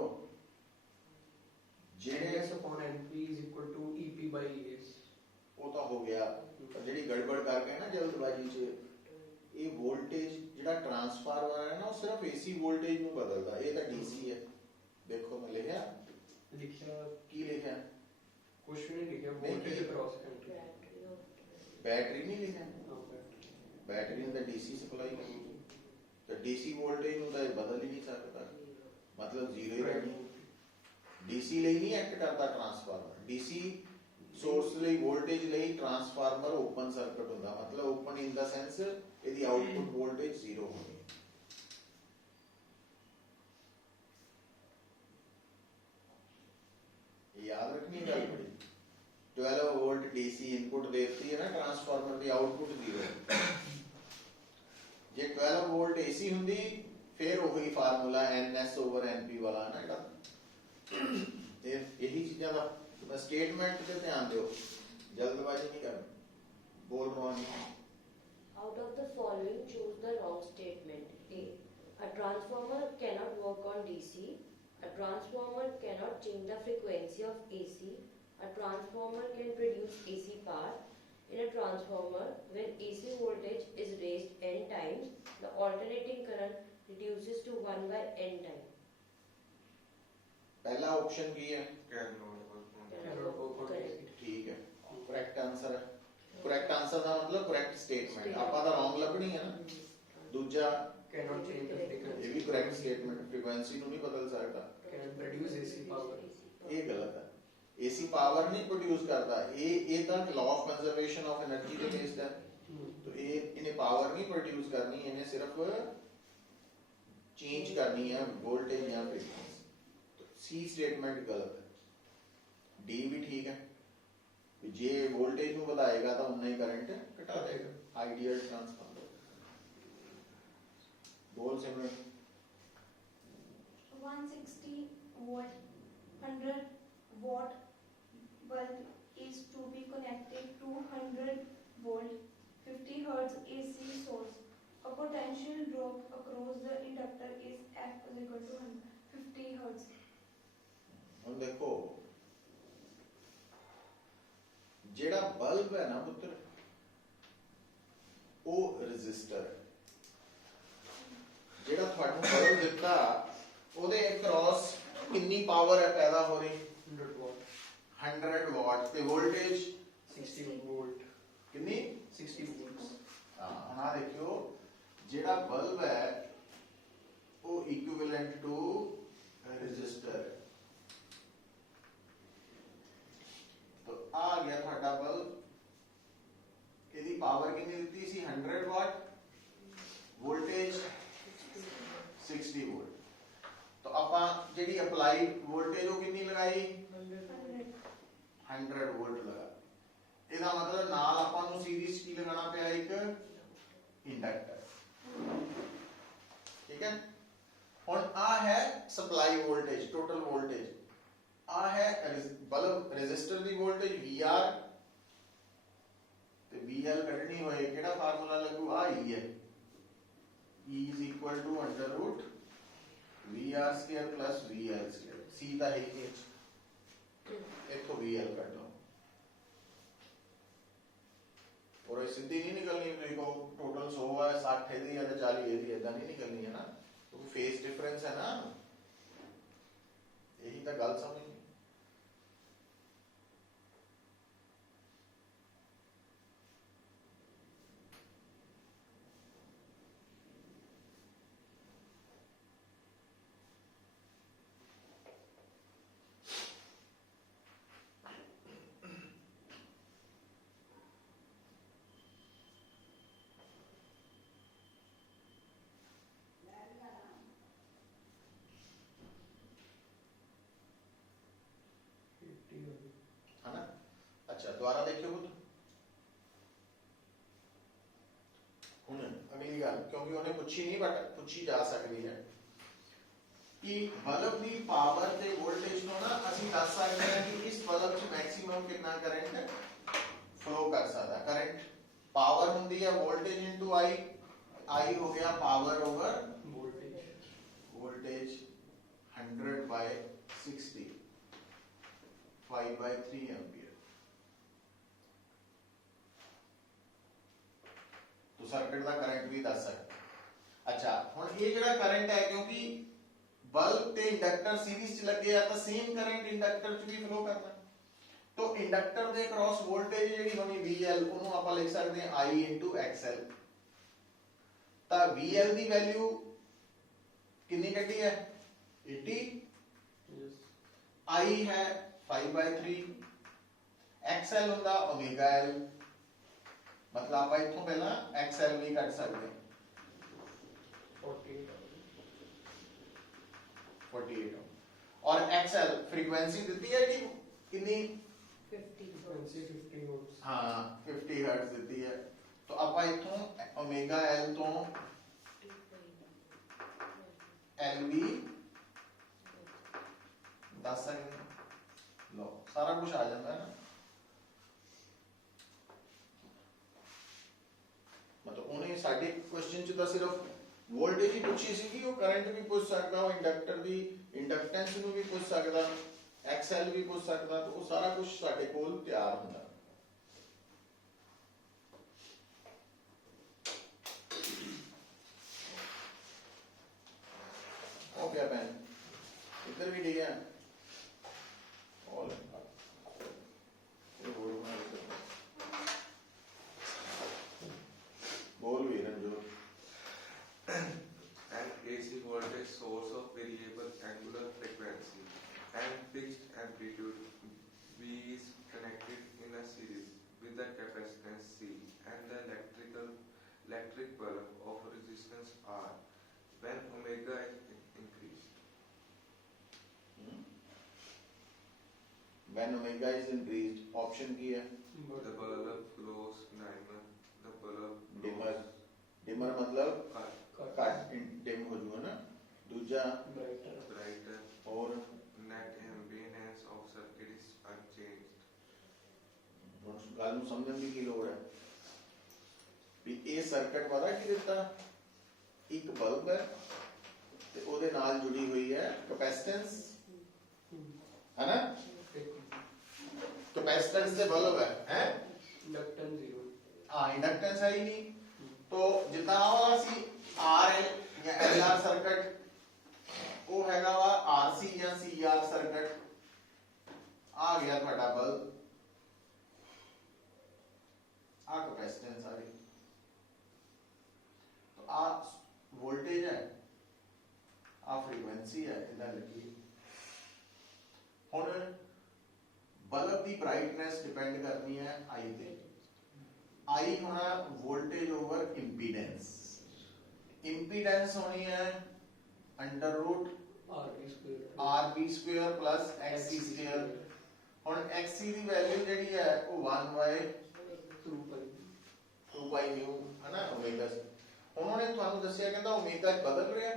ਜਿਹੜੇ NS upon NP is equal to EP by ES ਉਹ ਤਾਂ ਹੋ ਗਿਆ ਪਰ ਜਿਹੜੀ ਗੜਬੜ ਕਰਕੇ ਨਾ ਜਲਦਬਾਜ਼ੀ 'ਚ ਇਹ ਵੋਲਟੇਜ ਜਿਹੜਾ ਟਰਾਂਸਫਾਰਮਰ ਹੈ ਨਾ ਉਹ ਸਿਰਫ ਏਸੀ ਵੋਲਟੇਜ ਨੂੰ ਬਦਲਦਾ ਇਹ ਤਾਂ ਡੀਸੀ ਹੈ ਦੇਖੋ ਮੈਂ ਲਿਖਿਆ लिखा ਕੀ लिखा कुछ भी नहीं लिखा नहीं, वोल्टेज नहीं। अक्रॉस NP बैटरी नहीं लिखा हाँ, बैटरी। बैटरी ने तो डीसी सप्लाई की तो डीसी वोल्टेज ਨੂੰ ਤਾਂ ਇਹ ਬਦਲ ਹੀ ਨਹੀਂ ਸਕਦਾ मतलब जीरो ही रहनी डीसी ਲਈ ਨਹੀਂ ਐਕਟ ਕਰਦਾ ਟਰਾਂਸਫਾਰਮਰ डीसी ਸੋਰਸ ਲਈ ਵੋਲਟੇਜ ਲਈ ਟਰਾਂਸਫਾਰਮਰ ਓਪਨ ਸਰਕਟ ਹੁੰਦਾ ਮਤਲਬ ਓਪਨ ਇਨ ਦਾ ਸੈਂਸ ਇਹਦੀ ਆਊਟਪੁੱਟ ਵੋਲਟੇਜ ਜ਼ੀਰੋ ਹੋਣੀ याद रखनी गल बड़ी 12 वोल्ट डीसी इनपुट देती है ना ट्रांसफार्मर की आउटपुट जीरो जे 12 वोल्ट एसी हुंदी फिर वही फार्मूला एनएस ओवर एनपी वाला ना यही चीज़ां दा स्टेटमेंट पे ध्यान दियो जल्दबाजी नहीं करनी बोल रहा नहीं Out of the following, choose the wrong statement. A. A transformer cannot work on DC. A transformer cannot change the frequency of AC. A transformer can produce AC power. In a transformer, when AC voltage is raised n times, the alternating current reduces to 1 by n time. पहला ऑप्शन की है cannot work on Cannot work on Correct. DC ठीक है करेक्ट आंसर है करेक्ट आंसर का मतलब करेक्ट स्टेटमेंट आपा दा रॉन्ग लगनी है ना दूजा cannot change the ये frequency भी करेक्ट स्टेटमेंट फ्रीक्वेंसी ਨੂੰ नहीं बदल सकता can produce AC power ये गलत है एसी पावर नहीं प्रोड्यूस करता ये तो law of conservation of energy पे बेस्ड है तो ये इन्हें पावर नहीं प्रोड्यूस करनी इन्हें सिर्फ चेंज करनी है वोल्टेज या फ्रीक्वेंसी तो सी स्टेटमेंट गलत है डी भी ठीक है जे वोल्टेज ਨੂੰ ਵਧਾਏਗਾ ਤਾਂ ਉਨਾ ਹੀ ਕਰंट ਘਟਾ ਦੇਗਾ आइडियल ट्रांसफार्मर बोल सिमरन 160 volt 100 watt bulb is to be connected to 100 volt 50 hertz AC source. A potential drop across the inductor is F is equal to 50 hertz. ਹੁਣ ਦੇਖੋ ਜਿਹੜਾ ਬਲਬ ਹੈ ਨਾ ਪੁੱਤਰ ਉਹ ਰੈਜ਼ਿਸਟਰ ਹੈ ਜਿਹੜਾ ਤੁਹਾਨੂੰ ਬਲਬ ਦਿੱਤਾ ਉਹਦੇ ਅਕ੍ਰੋਸ ਕਿੰਨੀ ਪਾਵਰ ਹੈ ਪੈਦਾ ਹੋ ਰਹੀ 100 watt 100 ਵਾਟ ਤੇ ਵੋਲਟੇਜ 60 volt ਕਿੰਨੀ 60 volts ਹਾਂ ਹੁਣ ਆ ਦੇਖਿਓ ਜਿਹੜਾ ਬਲਬ ਹੈ ਉਹ ਇਕੁਇਵਲੈਂਟ ਟੂ ਰੈਜ਼ਿਸਟਰ ਹੈ तो आ गया ਤੁਹਾਡਾ ਬਲਬ ਇਹਦੀ ਪਾਵਰ ਕਿੰਨੀ ਦਿੱਤੀ ਸੀ 100 ਵਾਟ ਵੋਲਟੇਜ 60 ਵੋਲਟ तो ਆਪਾਂ ਜਿਹੜੀ ਅਪਲਾਈਡ ਵੋਲਟੇਜ ਉਹ ਕਿੰਨੀ ਲਗਾਈ 100 ਵੋਲਟ ਲਗਾ ਇਹਦਾ ਮਤਲਬ ਨਾਲ ਆਪਾਂ ਨੂੰ ਸੀਰੀਜ਼ ਕੀ ਲਗਾਉਣਾ ਪਿਆ ਇੱਕ ਇੰਡਕਟਰ ਠੀਕ ਹੈ ਹੁਣ ਆ ਹੈ ਸਪਲਾਈ ਵੋਲਟੇਜ ਟੋਟਲ ਵੋਲਟੇਜ ਆ ਹੈ ਬਲਬ ਰੈਜ਼ਿਸਟਰ ਦੀ ਵੋਲਟੇਜ VR ਤੇ VL ਕੱਢਣੀ ਹੋਏ ਕਿਹੜਾ ਫਾਰਮੂਲਾ ਲੱਗੂ ਆ E ਹੈ E is equal to under root VR square plus VL square C ਦਾ ਹੈ ਹੀ ਇੱਥੋਂ VL ਕੱਢ ਲਓ और ये सीधी नहीं निकलनी देखो टोटल 100 है 60 है या 40 है इतना नहीं निकलनी है ना तो फेस डिफरेंस है ना यही तो गल समझनी है ना अच्छा दोबारा देखियो पुत्र हुन अगली गल क्योंकि उन्हें पूछी नहीं बट पूछी जा सकती है कि बल्ब की पावर ते वोल्टेज नो ना ਅਸੀਂ ਦੱਸ ਸਕਦੇ ਹਾਂ ਕਿ ਇਸ ਬਲਬ 'ਚ ਮੈਕਸਿਮਮ ਕਿੰਨਾ ਕਰੰਟ ਫਲੋ ਕਰ ਸਕਦਾ ਕਰੰਟ ਪਾਵਰ ਹੁੰਦੀ ਹੈ ਵੋਲਟੇਜ ਇਨਟੂ ਆਈ, ਆਈ ਹੋ ਗਿਆ power over voltage voltage 100 by 60 5/3 ampere. तो सर्किट का करंट भी दस है। अच्छा हुण ये जिहड़ा करंट है क्योंकि बल्ब ते इंडक्टर सीरीज च लगे आ तो सेम करंट इंडक्टर च भी फ्लो करना, तो इंडक्टर दे क्रॉस वोल्टेज जिहड़ी होनी VL ਉਹਨੂੰ ਆਪਾਂ ਲਿਖ ਸਕਦੇ ਹਾਂ I into XL। ਤਾਂ VL ਦੀ ਵੈਲਿਊ कितनी कटी है 80, I है 5/3, XL ਹੁੰਦਾ ओमेगा L, मतलब ਆਪਾਂ ਇੱਥੋਂ ਪਹਿਲਾਂ XL ਵੀ ਕੱਢ ਸਕਦੇ ਹਾਂ 48 और XL फ्रीक्वेंसी ਦਿੱਤੀ है कि कितनी 50 फ्रीक्वेंसी 50 वोल्ट्स। हाँ 50 हर्ट्ज ਦਿੱਤੀ है, तो ਆਪਾਂ ਇੱਥੋਂ ओमेगा L ਤੋਂ LV दस सकते लो सारा कुछ आ जाता है ना। मतलब उन्हें साडे क्वेश्चन च तो सिर्फ वोल्टेज ही पूछी सी, वो करंट भी पूछ सकता, वो इंडक्टर भी इंडक्टेंस ਨੂੰ ਵੀ पूछ सकता, एक्सएल भी पूछ सकता, तो वो सारा कुछ साडे कोल तैयार ਹੁੰਦਾ। हो गया पेन इधर भी ठीक है और बोल भी रंजो। An AC voltage source of variable angular frequency and fixed amplitude V is connected in a series with the capacitance C and the electric bulb of resistance R when omega is increased. When omega is increased, option की है The bulb glows dimmer. The bulb Dimmer. glows dimmer मतलब cut, कट डिम हो जाएगा ना। दूसरा brighter. और Net impedance of circuit is unchanged. गल ਨੂੰ ਸਮਝਣ ਦੀ ਕੀ ਲੋੜ ਹੈ ਵੀ ਇਹ ਸਰਕਟ ਪਤਾ ਕੀ ਦਿੱਤਾ, ਇੱਕ ਬਲਬ ਹੈ ਤੇ ਉਹਦੇ ਨਾਲ ਜੁੜੀ ਹੋਈ ਹੈ ਕਪੈਸਿਟੈਂਸ, है ना। कैपेसिटेंस से बल्ब है इंडक्टेंस 0। हाँ इंडक्टेंस है ही नहीं, तो जितना वाला सी आर एल या एल आर सर्किट वो हैगा वा आरसी या सी आर सर्किट, आ गया ਤੁਹਾਡਾ बल्ब, आ कैपेसिटेंस आ गई, तो आ वोल्टेज है, आ फ्रीक्वेंसी है इधर लगी। हुन बल्ब की ब्राइटनेस डिपेंड करनी है आई पे, आई होना वोल्टेज ओवर इंपीडेंस, इंपीडेंस होनी है under root RB square plus XC square. हुन XC की वैल्यू जेडी है वो 1/2 पाई न्यू है ना ओमेगा से। उन्होंने ਤੁਹਾਨੂੰ ਦੱਸਿਆ ਕਹਿੰਦਾ ओमेगा बदल रहा है,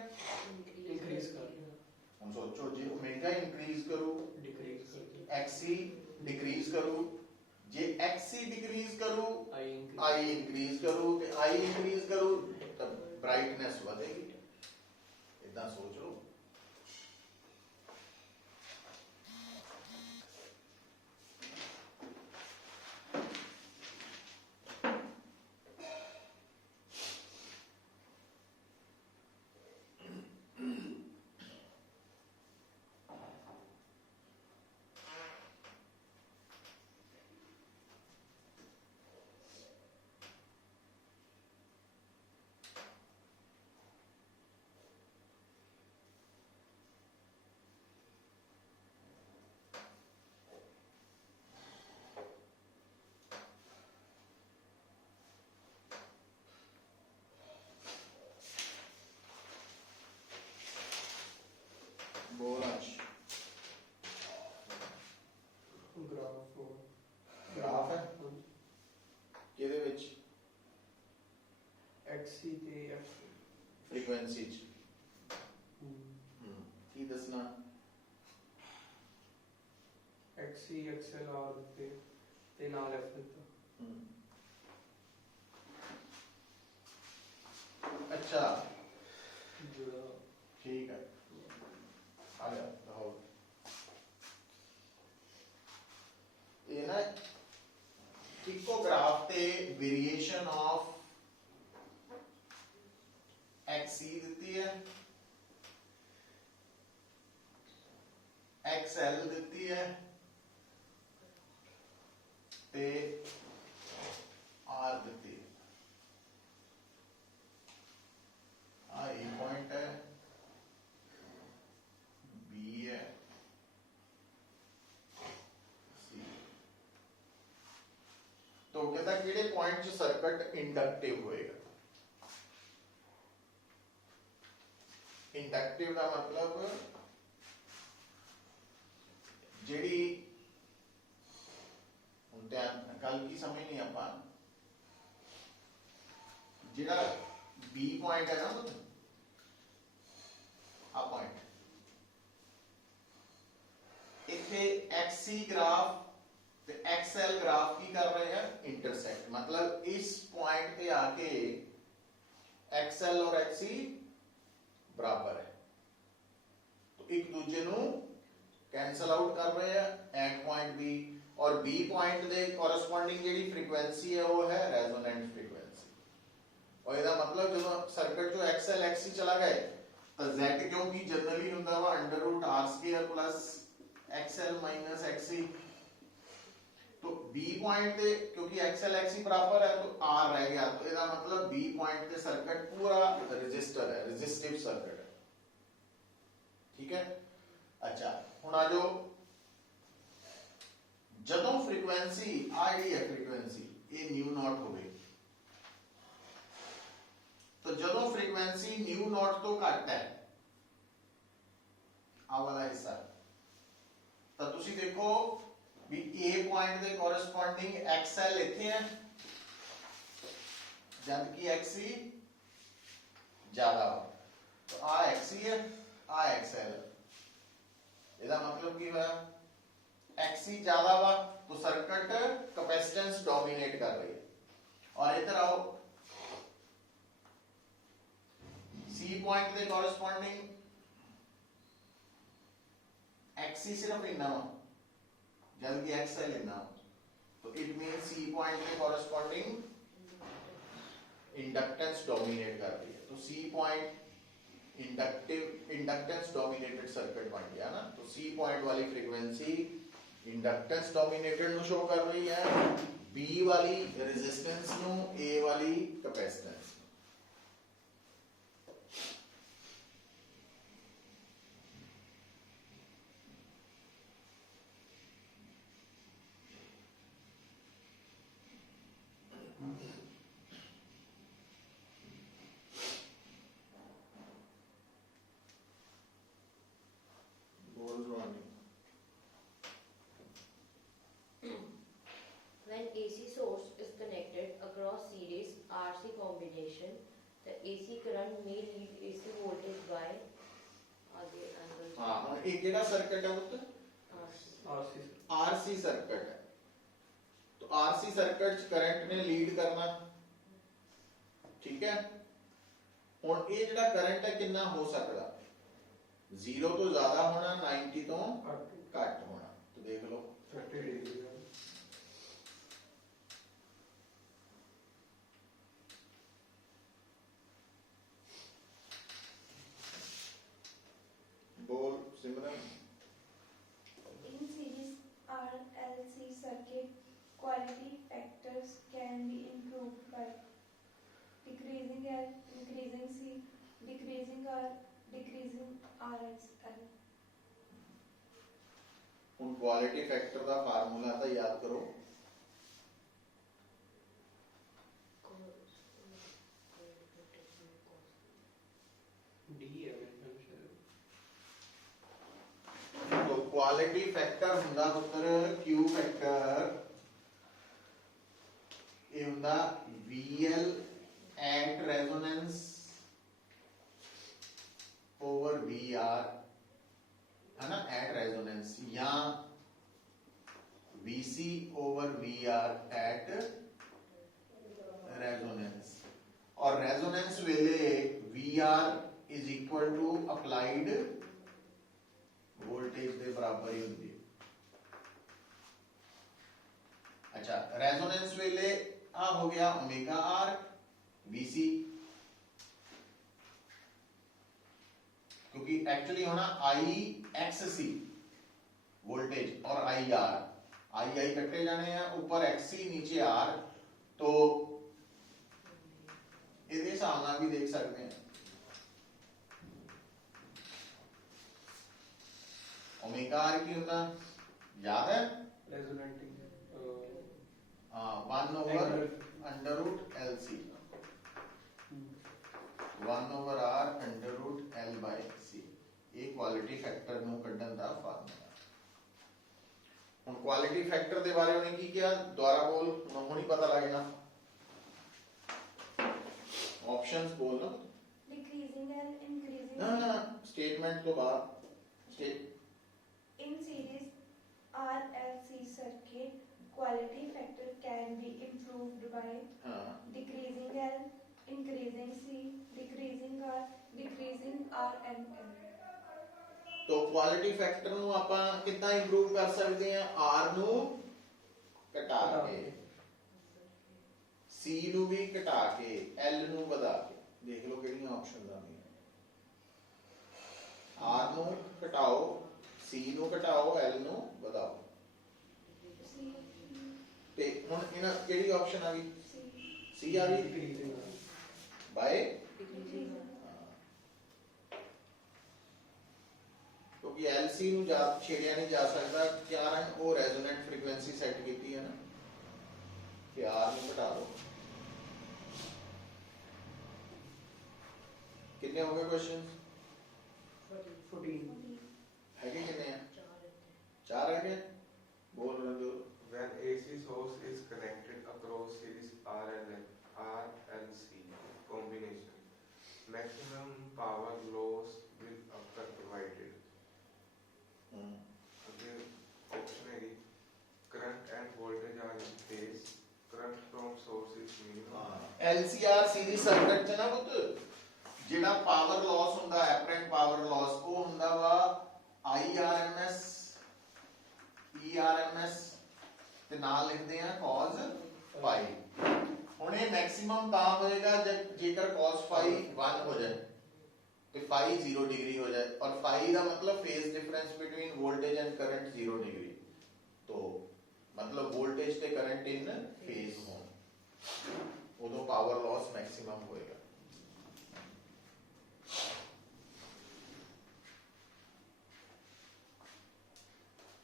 इंक्रीज कर रहे हैं, हम सोचो जे ओमेगा इंक्रीज करो डिक्रीज कर रहे हैं, XC डिक्रीज करो, जे XC डिक्रीज करो I इंक्रीज करो, ते I इंक्रीज करो तब ब्राइटनेस बढ़ेगी। इतना सोच लो। बोल अंश ग्राफ है किहदे विच XC ਤੇ F फ्रीक्वेंसी च की दसना XC XL R ਤੇ ਨਾਲ F ਦਿੱਤਾ। अच्छा जुड़ा ठीक है आ गया हो ये ना इको ग्राफ ते वेरिएशन ऑफ XC ਦਿੱਤੀ ਹੈ XL ਦਿੱਤੀ ਹੈ ਤੇ R ਦਿੱਤੀ ਹੈ ਆ ਇਹ ਪੁਆਇੰਟ ਹੈ B ਹੈ C तो कहता किहड़े पॉइंट च सर्किट इंडक्टिव होएगा इंडक्टिव का मतलब ਜਿਹੜੀ ਹੁਣ ਧਿਆਨ ਗੱਲ ਕੀ ਸਮਝਣੀ ਆਪਾਂ ਜਿਹੜਾ B ਪੁਆਇੰਟ ਹੈ ਨਾ ਆ ਪੁਆਇੰਟ ਇੱਥੇ XC ਗ੍ਰਾਫ ਤੇ XL ਗ੍ਰਾਫ ਕੀ ਕਰ ਰਹੇ हैं इंटरसेक्ट मतलब इस पॉइंट पे आके XL और XC बराबर है तो एक दूसरे ਨੂੰ कैंसल आउट कर रहे हैं एट पॉइंट बी और बी पॉइंट दे कोरस्पोंडिंग ਜਿਹੜੀ फ्रीक्वेंसी है वो है रेजोनेंट फ्रीक्वेंसी और ਇਹਦਾ मतलब ਜਦੋਂ सर्किट जो XL XC चला गए तो Z क्योंकि जनरली ਹੁੰਦਾ ਵਾ √R² XL XC तो B पॉइंट पे क्योंकि XL XC बराबर है तो R रह गया तो इसका मतलब B पॉइंट पे सर्किट पूरा रेजिस्टर है रेजिस्टिव सर्किट है ठीक है अच्छा हुण आ जाओ जदों फ्रीक्वेंसी आ जी है फ्रीक्वेंसी ये न्यू नॉट हो गई तो जदों फ्रीक्वेंसी न्यू नॉट तो घट है आ वाला हिस्सा तो तुसी देखो भी A पॉइंट के कोरस्पोंडिंग XL इथे है जबकि XC ज्यादा हो तो आ XC है आ XL है ਇਹਦਾ मतलब ਕੀ ਹੋਇਆ XC ज्यादा वा तो सर्किट कैपेसिटेंस डोमिनेट कर रही है और इधर आओ C पॉइंट के कोरस्पोंडिंग XC सिर्फ इतना वा जबकि XL इतना तो इट मींस C पॉइंट के कोरस्पोंडिंग इंडक्टेंस डोमिनेट कर रही है तो C point inductance dominated circuit बन गया ना तो C पॉइंट वाली फ्रीक्वेंसी इंडक्टेंस डोमिनेटेड नु शो कर रही है B वाली रेजिस्टेंस नु A वाली capacitance When AC source is connected across series RC combination, the AC current may lead AC voltage by आगे angle हां एक केड़ा सर्किट है पुत्र RC. RC सर्किट है तो RC सर्किट करंट ने लीड करना ठीक है हुन ये जेड़ा करंट है कितना हो सकदा 0 तो ज्यादा होना 90 तो घट होना तो देख लो 30 डिग्री बोल सिमरन In series RLC circuit, quality factors can be improved by decreasing L, increasing C, decreasing R, decreasing RSL. ਹੁਣ क्वालिटी फैक्टर ਦਾ ਫਾਰਮੂਲਾ ਤਾਂ ਯਾਦ ਕਰੋ D है मेरे ख्याल से तो क्वालिटी फैक्टर ਹੁੰਦਾ ਪੁੱਤਰ Q ਫੈਕਟਰ ਇਹ ਹੁੰਦਾ VL at resonance over VR है ना at resonance या VC over VR at resonance और resonance वेले VR is equal to applied voltage के बराबर ही होंगी। अच्छा रेजोनेंस वेले आ हो गया ओमेगा आर VC, क्योंकि एक्चुअली होना IXC वोल्टेज और IR, आई कट्टे जाने हैं, ऊपर XC नीचे R, तो इहदे हिसाब नाल भी देख सकते हैं ओमेगा आर की होता याद है, resonating 1 over under root LC 1 over R under root L by C, ये क्वालिटी फैक्टर ਨੂੰ ਕੱਢਣ ਦਾ ਫਾਰਮੂਲਾ। ਹੁਣ क्वालिटी फैक्टर ਦੇ ਬਾਰੇ ਉਹਨੇ ਕੀ ਕਿਹਾ, ਦੁਬਾਰਾ ਬੋਲ, ਮੈਨੂੰ ਨਹੀਂ ਪਤਾ ਲੱਗਣਾ, ऑप्शंस बोल ना, decreasing and increasing ना स्टेटमेंट तो बाद state in series RLC circuit. Quality factor can be improved by हाँ decreasing L, increasing C, decreasing R, decreasing R and L. तो क्वालिटी फैक्टर ਨੂੰ ਆਪਾਂ ਕਿੱਦਾਂ ਇੰਪਰੂਵ ਕਰ ਸਕਦੇ ਹਾਂ, R ਨੂੰ ਘਟਾ ਕੇ, C ਨੂੰ ਵੀ ਘਟਾ ਕੇ, L ਨੂੰ ਵਧਾ ਕੇ, ਦੇਖ ਲਓ ਕਿਹੜੀਆਂ ਆਪਸ਼ਨਸ ਆਉਂਦੀਆਂ, R ਨੂੰ ਘਟਾਓ, C ਨੂੰ ਘਟਾਓ, L ਨੂੰ ਵਧਾਓ, C, ਤੇ ਹੁਣ ਇਹਨਾਂ ਕਿਹੜੀ ਆਪਸ਼ਨ ਆ ਗਈ, C, C ਆ ਗਈ डिक्रीजिंग ਬਾਏ, decreasing. क्योंकि LC ਨੂੰ ਜਾ ਛੇੜਿਆ ਨਹੀਂ ਜਾ ਸਕਦਾ, ਕਾਰਨ ਉਹ ਰੈਜ਼ੋਨੈਂਟ ਫ੍ਰੀਕੁਐਂਸੀ ਸੈੱਟ ਕੀਤੀ ਹੈ ਨਾ, ਕਿ R ਨੂੰ ਘਟਾ ਦਿਓ। कितने हो गए क्वेश्चन, 14 है कि कितने हैं, 4 रह गए, बोल रहे हो When AC source is connected across series RLC combination, maximum power loss will occur provided. Again, option A, current and voltage are in phase. Current from source is minimum. LCR series circuit च ना पुत ਜਿਹੜਾ ਪਾਵਰ ਲਾਸ ਹੁੰਦਾ, ਐਪਰੈਂਟ ਪਾਵਰ ਲਾਸ, ਉਹ ਹੁੰਦਾ ਵਾ IRMS ERMS ਤੇ ਨਾਲ ਲਿਖਦੇ ਆ cos phi। ਹੁਣ ਇਹ ਮੈਕਸਿਮਮ ਤਾਂ ਹੋਏਗਾ ਜੇਕਰ cos phi 1 ਹੋ ਜਾਏ ਤੇ phi 0 डिग्री हो जाए, और phi ਦਾ मतलब phase difference between voltage and current 0 degree, तो मतलब वोल्टेज ते करंट इन फेज हो, उदों पावर लॉस मैक्सिमम होएगा।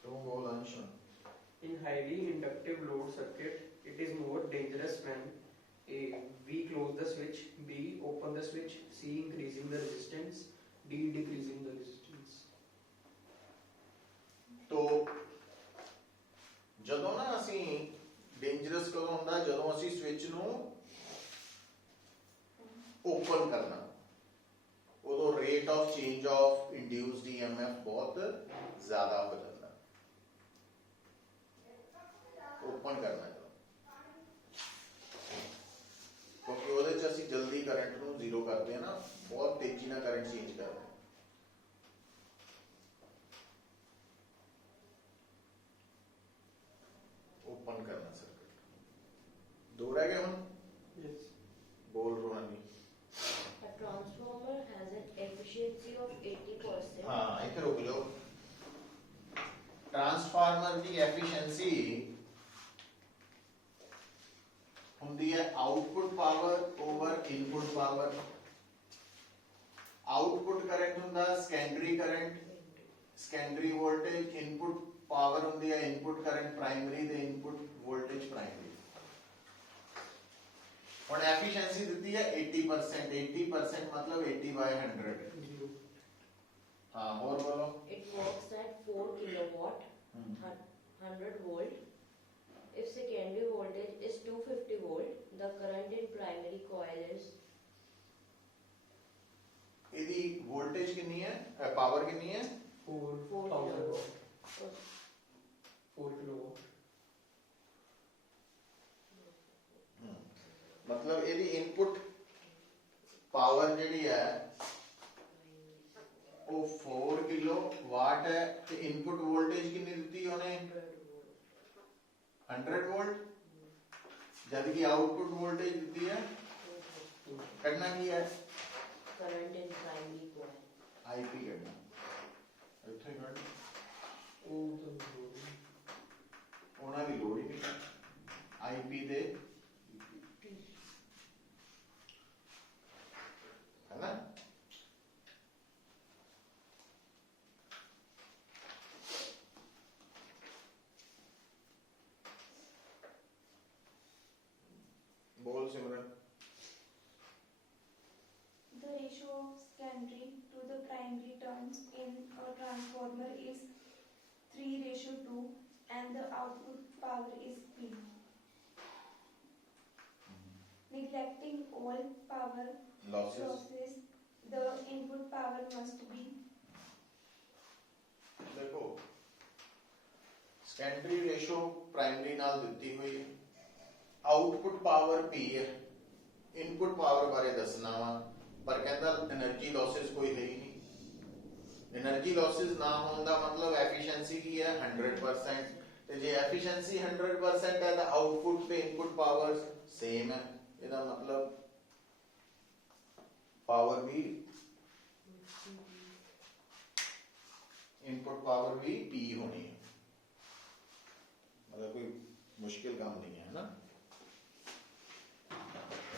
तो वो lunch In highly inductive load circuit, it is more dangerous when A. We close the switch, B. Open the switch, C. Increasing the resistance, D. Decreasing the resistance. तो ਜਦੋਂ ਨਾ ਅਸੀਂ ਡੇਂਜਰਸ ਕਦੋਂ ਹੁੰਦਾ, ਜਦੋਂ ਅਸੀਂ ਸਵਿਚ ਨੂੰ ਓਪਨ ਕਰਨਾ, ਉਦੋਂ rate of change of induced EMF ਬਹੁਤ ਜ਼ਿਆਦਾ ਹੋ ਜਾਂਦਾ, ओपन करना है, क्योंकि ਉਹਦੇ ਚ ਅਸੀਂ ਜਲਦੀ ਕਰੰਟ ਨੂੰ ਜ਼ੀਰੋ ਕਰਦੇ ਹਾਂ ਨਾ, ਬਹੁਤ ਤੇਜ਼ੀ ਨਾਲ ਕਰੰਟ ਚੇਂਜ ਕਰਦੇ ਹਾਂ। ओपन करना सर्किट, दो रह गए हम, Yes. बोल Rohani. A transformer has an efficiency of 80%. हाँ इधर रुक जाओ, ट्रांसफार्मर की एफिशिएंसी ਹੁੰਦੀ ਹੈ output power over input power. Output current ਹੁੰਦਾ secondary current, secondary voltage, input power ਹੁੰਦੀ ਹੈ ਇਨਪੁੱਟ ਕਰੰਟ ਪ੍ਰਾਇਮਰੀ ਤੇ ਇਨਪੁੱਟ ਵੋਲਟੇਜ ਪ੍ਰਾਇਮਰੀ। ਹੁਣ ਐਫੀਸ਼ੀਐਂਸੀ ਦਿੱਤੀ ਹੈ 80%, 80% मतलब 80/100। हाँ और बोलो। It works at 4 kilowatt, 100 volt. If secondary voltage is 250 volt, the current in primary coil is ਇਹਦੀ ਵੋਲਟੇਜ ਕਿੰਨੀ ਹੈ, ਪਾਵਰ ਕਿੰਨੀ ਹੈ, 4,000 watt. 4 kilowatt. मतलब ਇਹਦੀ ਇਨਪੁਟ ਪਾਵਰ ਜਿਹੜੀ ਜਿਹੜੀ ਹੈ ਉਹ 4 ਕਿਲੋ ਵਾਟ ਹੈ ਤੇ ਇਨਪੁਟ ਵੋਲਟੇਜ ਕਿੰਨੀ ਦਿੱਤੀ ਉਹਨੇ 100 ਵੋਲਟ ਜਦ ਕਿ ਆਊਟਪੁਟ ਵੋਲਟੇਜ ਦਿੱਤੀ ਹੈ ਕੱਢਣਾ ਕੀ ਹੈ Current in primary coil. IP ਕੱਢਣਾ ਇੱਥੇ ਕੱਢ ਉਹ ਤਾਂ ਉਹਨਾਂ ਦੀ ਲੋੜ ਹੀ ਨਹੀਂ ਆਈਪੀ ਦੇ है ना बोल सिमरन The ratio of secondary to the primary turns in a transformer is 3:2 and the output power is P. Neglecting all power losses losses, the input power must be देखो सेकेंडरी रेशो प्राइमरी नाल ਦਿੱਤੀ ਹੋਈ ਹੈ ਆਊਟਪੁੱਟ ਪਾਵਰ P ਹੈ ਇਨਪੁਟ ਪਾਵਰ ਬਾਰੇ ਦੱਸਣਾ ਵਾ ਪਰ ਕਹਿੰਦਾ એનર્ਜੀ ਲਾਸਸ ਕੋਈ ਹੈ ਹੀ ਨਹੀਂ એનર્ਜੀ ਲਾਸਸ ਨਾ ਹੋਣ ਦਾ ਮਤਲਬ ਐਫੀਸ਼ੀਐਂਸੀ ਕੀ ਹੈ 100% ਤੇ ਜੇ ਐਫੀਸ਼ੀਐਂਸੀ 100% ਹੈ ਤਾਂ ਆਊਟਪੁੱਟ ਤੇ ਇਨਪੁਟ ਪਾਵਰ ਸੇਮ ਹੈ ਇਹਦਾ ਮਤਲਬ पावर भी इनपुट पावर भी P होनी है मतलब कोई मुश्किल काम नहीं है ना